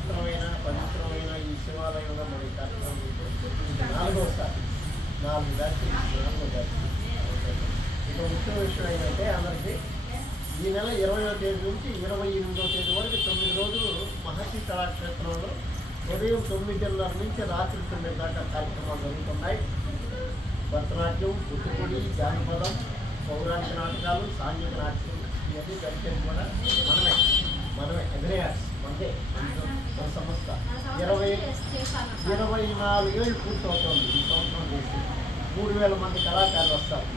పాత్రమైన పవిత్రమైన ఈ శివాలయంలో మరి కార్యక్రమం నాలుగోసారి నాలుగు దర్శనం నాలుగో దర్శనం ఇక ముఖ్య విషయం ఏంటంటే అందరికీ ఈ నెల ఇరవయో తేదీ నుంచి ఇరవై ఎనిమిదో తేదీ వరకు తొమ్మిది రోజులు మహర్షి కళాక్షేత్రంలో ఉదయం తొమ్మిదిన్నర నుంచి రాత్రి తొమ్మిది దాకా కార్యక్రమాలు జరుగుతున్నాయి. భరతనాట్యం పుట్టుకుడి జానపదం పౌరాణిక నాటకాలు సాంఘిక నాటకం ఇవన్నీ జరిగేది కూడా మనమే మనమే ఎగ్రేయాల్సి మనదే. మన సంస్థ. ఇరవై ఇరవై నాలుగేళ్ళు పూర్తవుతోంది. ఈ సంవత్సరం చేసి మూడు వేల మంది కళాకారులు వస్తారు.